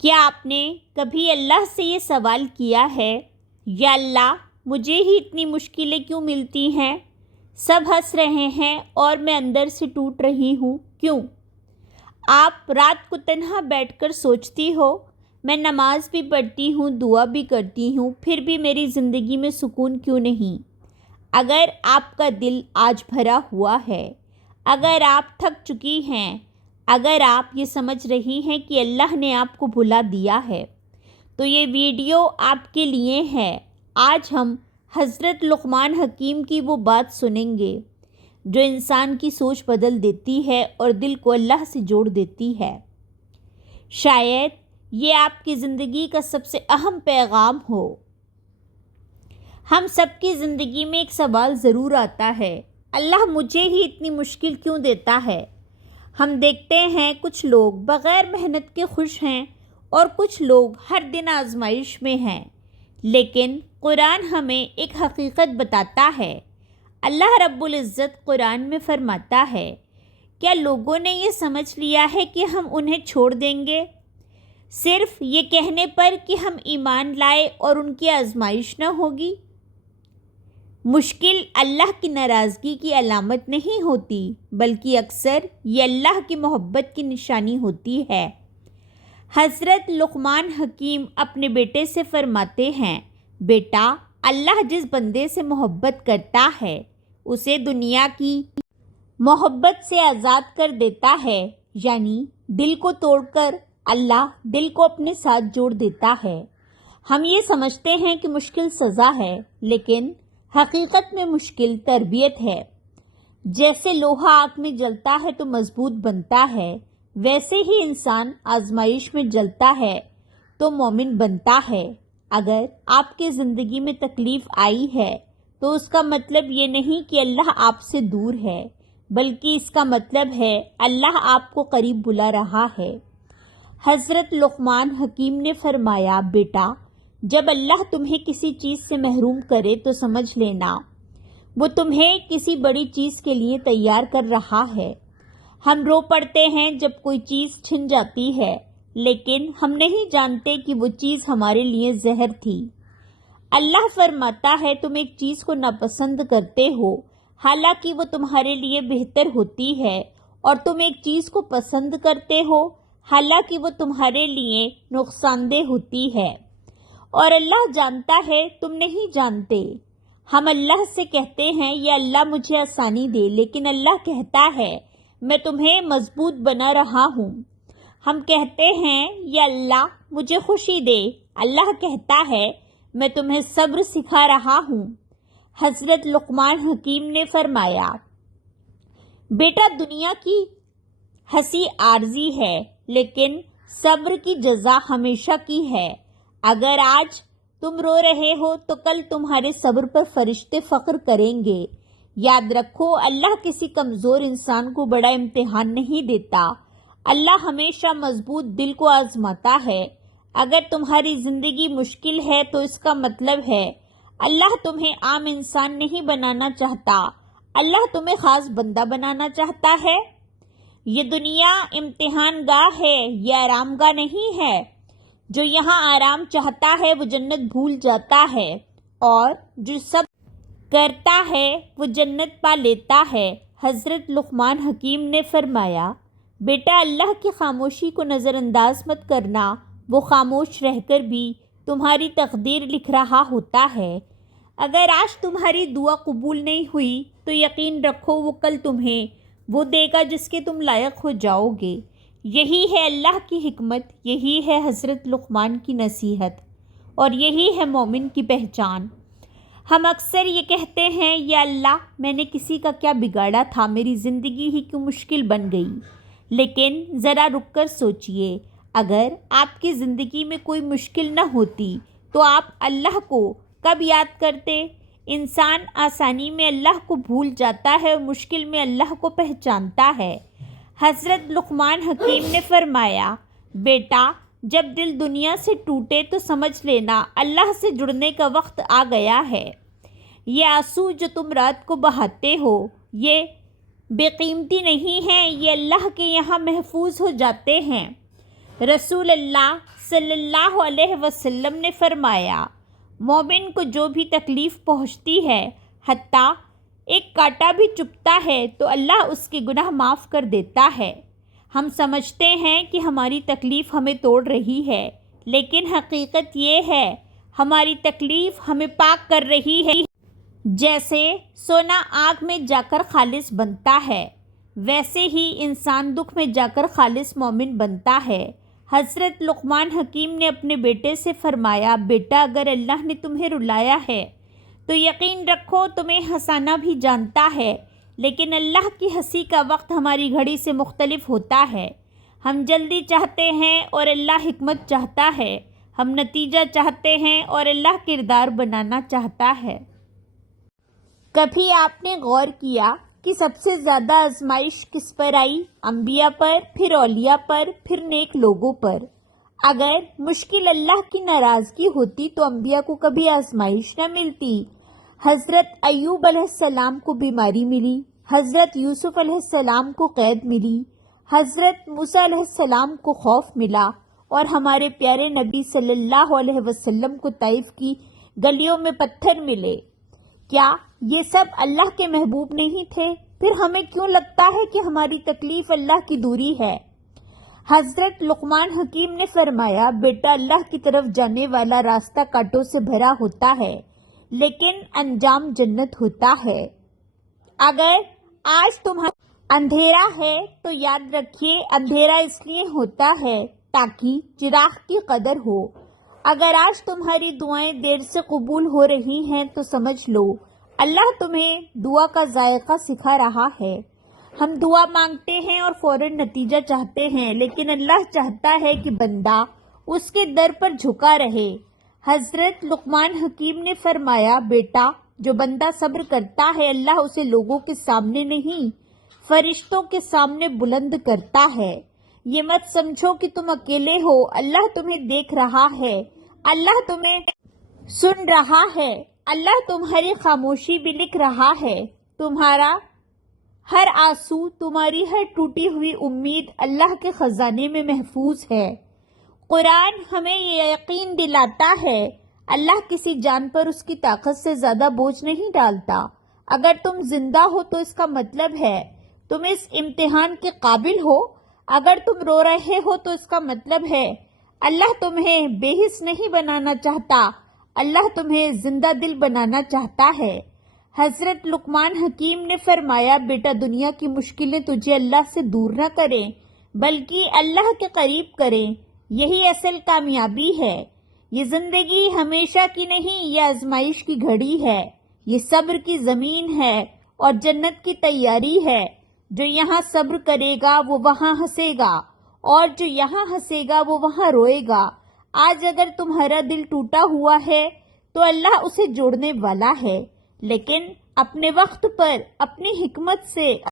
کیا آپ نے کبھی اللہ سے یہ سوال کیا ہے، یا اللہ مجھے ہی اتنی مشکلیں کیوں ملتی ہیں؟ سب ہنس رہے ہیں اور میں اندر سے ٹوٹ رہی ہوں، کیوں؟ آپ رات کو تنہا بیٹھ کر سوچتی ہو، میں نماز بھی پڑھتی ہوں، دعا بھی کرتی ہوں، پھر بھی میری زندگی میں سکون کیوں نہیں؟ اگر آپ کا دل آج بھرا ہوا ہے، اگر آپ تھک چکی ہیں، اگر آپ یہ سمجھ رہی ہیں کہ اللہ نے آپ کو بھلا دیا ہے، تو یہ ویڈیو آپ کے لیے ہے۔ آج ہم حضرت لقمان حکیم کی وہ بات سنیں گے جو انسان کی سوچ بدل دیتی ہے اور دل کو اللہ سے جوڑ دیتی ہے۔ شاید یہ آپ کی زندگی کا سب سے اہم پیغام ہو۔ ہم سب کی زندگی میں ایک سوال ضرور آتا ہے، اللہ مجھے ہی اتنی مشکل کیوں دیتا ہے؟ ہم دیکھتے ہیں کچھ لوگ بغیر محنت کے خوش ہیں اور کچھ لوگ ہر دن آزمائش میں ہیں، لیکن قرآن ہمیں ایک حقیقت بتاتا ہے۔ اللہ رب العزت قرآن میں فرماتا ہے، کیا لوگوں نے یہ سمجھ لیا ہے کہ ہم انہیں چھوڑ دیں گے؟ صرف یہ کہنے پر کہ ہم ایمان لائے اور ان کی آزمائش نہ ہوگی؟ مشکل اللہ کی ناراضگی کی علامت نہیں ہوتی، بلکہ اکثر یہ اللہ کی محبت کی نشانی ہوتی ہے۔ حضرت لقمان حکیم اپنے بیٹے سے فرماتے ہیں، بیٹا، اللہ جس بندے سے محبت کرتا ہے اسے دنیا کی محبت سے آزاد کر دیتا ہے، یعنی دل کو توڑ کر اللہ دل کو اپنے ساتھ جوڑ دیتا ہے۔ ہم یہ سمجھتے ہیں کہ مشکل سزا ہے، لیکن حقیقت میں مشکل تربیت ہے۔ جیسے لوہا آگ میں جلتا ہے تو مضبوط بنتا ہے، ویسے ہی انسان آزمائش میں جلتا ہے تو مومن بنتا ہے۔ اگر آپ کی زندگی میں تکلیف آئی ہے تو اس کا مطلب یہ نہیں کہ اللہ آپ سے دور ہے، بلکہ اس کا مطلب ہے اللہ آپ کو قریب بلا رہا ہے۔ حضرت لقمان حکیم نے فرمایا، بیٹا، جب اللہ تمہیں کسی چیز سے محروم کرے تو سمجھ لینا وہ تمہیں کسی بڑی چیز کے لیے تیار کر رہا ہے۔ ہم رو پڑتے ہیں جب کوئی چیز چھن جاتی ہے، لیکن ہم نہیں جانتے کہ وہ چیز ہمارے لیے زہر تھی۔ اللہ فرماتا ہے، تم ایک چیز کو ناپسند کرتے ہو حالانکہ وہ تمہارے لیے بہتر ہوتی ہے، اور تم ایک چیز کو پسند کرتے ہو حالانکہ وہ تمہارے لیے نقصان دہ ہوتی ہے، اور اللہ جانتا ہے تم نہیں جانتے۔ ہم اللہ سے کہتے ہیں، یا اللہ مجھے آسانی دے، لیکن اللہ کہتا ہے، میں تمہیں مضبوط بنا رہا ہوں۔ ہم کہتے ہیں، یا اللہ مجھے خوشی دے، اللہ کہتا ہے، میں تمہیں صبر سکھا رہا ہوں۔ حضرت لقمان حکیم نے فرمایا، بیٹا، دنیا کی ہنسی عارضی ہے، لیکن صبر کی جزا ہمیشہ کی ہے۔ اگر آج تم رو رہے ہو تو کل تمہارے صبر پر فرشتے فخر کریں گے۔ یاد رکھو، اللہ کسی کمزور انسان کو بڑا امتحان نہیں دیتا، اللہ ہمیشہ مضبوط دل کو آزماتا ہے۔ اگر تمہاری زندگی مشکل ہے تو اس کا مطلب ہے اللہ تمہیں عام انسان نہیں بنانا چاہتا، اللہ تمہیں خاص بندہ بنانا چاہتا ہے۔ یہ دنیا امتحان گاہ ہے، یہ آرام گاہ نہیں ہے۔ جو یہاں آرام چاہتا ہے وہ جنت بھول جاتا ہے، اور جو سب کرتا ہے وہ جنت پا لیتا ہے۔ حضرت لقمان حکیم نے فرمایا، بیٹا، اللہ کی خاموشی کو نظر انداز مت کرنا، وہ خاموش رہ کر بھی تمہاری تقدیر لکھ رہا ہوتا ہے۔ اگر آج تمہاری دعا قبول نہیں ہوئی تو یقین رکھو وہ کل تمہیں وہ دے گا جس کے تم لائق ہو جاؤ گے۔ یہی ہے اللہ کی حکمت، یہی ہے حضرت لقمان کی نصیحت، اور یہی ہے مومن کی پہچان۔ ہم اکثر یہ کہتے ہیں، یا اللہ میں نے کسی کا کیا بگاڑا تھا، میری زندگی ہی کیوں مشکل بن گئی؟ لیکن ذرا رک کر سوچئے، اگر آپ کی زندگی میں کوئی مشکل نہ ہوتی تو آپ اللہ کو کب یاد کرتے؟ انسان آسانی میں اللہ کو بھول جاتا ہے اور مشکل میں اللہ کو پہچانتا ہے۔ حضرت لقمان حکیم نے فرمایا، بیٹا، جب دل دنیا سے ٹوٹے تو سمجھ لینا اللہ سے جڑنے کا وقت آ گیا ہے۔ یہ آنسو جو تم رات کو بہاتے ہو یہ بے قیمتی نہیں ہیں، یہ اللہ کے یہاں محفوظ ہو جاتے ہیں۔ رسول اللہ صلی اللہ علیہ وسلم نے فرمایا، مومن کو جو بھی تکلیف پہنچتی ہے، حتیٰ ایک کانٹا بھی چبھتا ہے، تو اللہ اس کے گناہ معاف کر دیتا ہے۔ ہم سمجھتے ہیں کہ ہماری تکلیف ہمیں توڑ رہی ہے، لیکن حقیقت یہ ہے ہماری تکلیف ہمیں پاک کر رہی ہے۔ جیسے سونا آگ میں جا کر خالص بنتا ہے، ویسے ہی انسان دکھ میں جا کر خالص مومن بنتا ہے۔ حضرت لقمان حکیم نے اپنے بیٹے سے فرمایا، بیٹا اگر اللہ نے تمہیں رلایا ہے تو یقین رکھو تمہیں ہنسانا بھی جانتا ہے، لیکن اللہ کی ہنسی کا وقت ہماری گھڑی سے مختلف ہوتا ہے۔ ہم جلدی چاہتے ہیں اور اللہ حکمت چاہتا ہے، ہم نتیجہ چاہتے ہیں اور اللہ کردار بنانا چاہتا ہے۔ کبھی آپ نے غور کیا کہ سب سے زیادہ آزمائش کس پر آئی؟ انبیاء پر، پھر اولیاء پر، پھر نیک لوگوں پر۔ اگر مشکل اللہ کی ناراضگی ہوتی تو انبیاء کو کبھی آزمائش نہ ملتی۔ حضرت ایوب علیہ السلام کو بیماری ملی، حضرت یوسف علیہ السلام کو قید ملی، حضرت موسیٰ علیہ السلام کو خوف ملا، اور ہمارے پیارے نبی صلی اللہ علیہ وسلم کو طائف کی گلیوں میں پتھر ملے۔ کیا یہ سب اللہ کے محبوب نہیں تھے؟ پھر ہمیں کیوں لگتا ہے کہ ہماری تکلیف اللہ کی دوری ہے؟ حضرت لقمان حکیم نے فرمایا، بیٹا اللہ کی طرف جانے والا راستہ کانٹوں سے بھرا ہوتا ہے، لیکن انجام جنت ہوتا ہے۔ اگر آج تمہارا اندھیرا ہے تو یاد رکھیے اندھیرا اس لیے ہوتا ہے تاکہ چراغ کی قدر ہو۔ اگر آج تمہاری دعائیں دیر سے قبول ہو رہی ہیں تو سمجھ لو اللہ تمہیں دعا کا ذائقہ سکھا رہا ہے۔ ہم دعا مانگتے ہیں اور فوراً نتیجہ چاہتے ہیں، لیکن اللہ چاہتا ہے کہ بندہ اس کے در پر جھکا رہے۔ حضرت لقمان حکیم نے فرمایا، بیٹا جو بندہ صبر کرتا ہے اللہ اسے لوگوں کے سامنے نہیں فرشتوں کے سامنے بلند کرتا ہے۔ یہ مت سمجھو کہ تم اکیلے ہو، اللہ تمہیں دیکھ رہا ہے، اللہ تمہیں سن رہا ہے، اللہ تمہاری خاموشی بھی لکھ رہا ہے۔ تمہارا ہر آنسو، تمہاری ہر ٹوٹی ہوئی امید اللہ کے خزانے میں محفوظ ہے۔ قرآن ہمیں یہ یقین دلاتا ہے اللہ کسی جان پر اس کی طاقت سے زیادہ بوجھ نہیں ڈالتا۔ اگر تم زندہ ہو تو اس کا مطلب ہے تم اس امتحان کے قابل ہو۔ اگر تم رو رہے ہو تو اس کا مطلب ہے اللہ تمہیں بے حس نہیں بنانا چاہتا، اللہ تمہیں زندہ دل بنانا چاہتا ہے۔ حضرت لقمان حکیم نے فرمایا، بیٹا دنیا کی مشکلیں تجھے اللہ سے دور نہ کریں بلکہ اللہ کے قریب کریں، یہی اصل کامیابی ہے۔ یہ زندگی ہمیشہ کی نہیں، یہ آزمائش کی گھڑی ہے، یہ صبر کی زمین ہے اور جنت کی تیاری ہے۔ جو یہاں صبر کرے گا وہ وہاں ہنسے گا، اور جو یہاں ہنسے گا وہ وہاں روئے گا۔ آج اگر تمہارا دل ٹوٹا ہوا ہے تو اللہ اسے جوڑنے والا ہے، لیکن اپنے وقت پر اپنی حکمت سے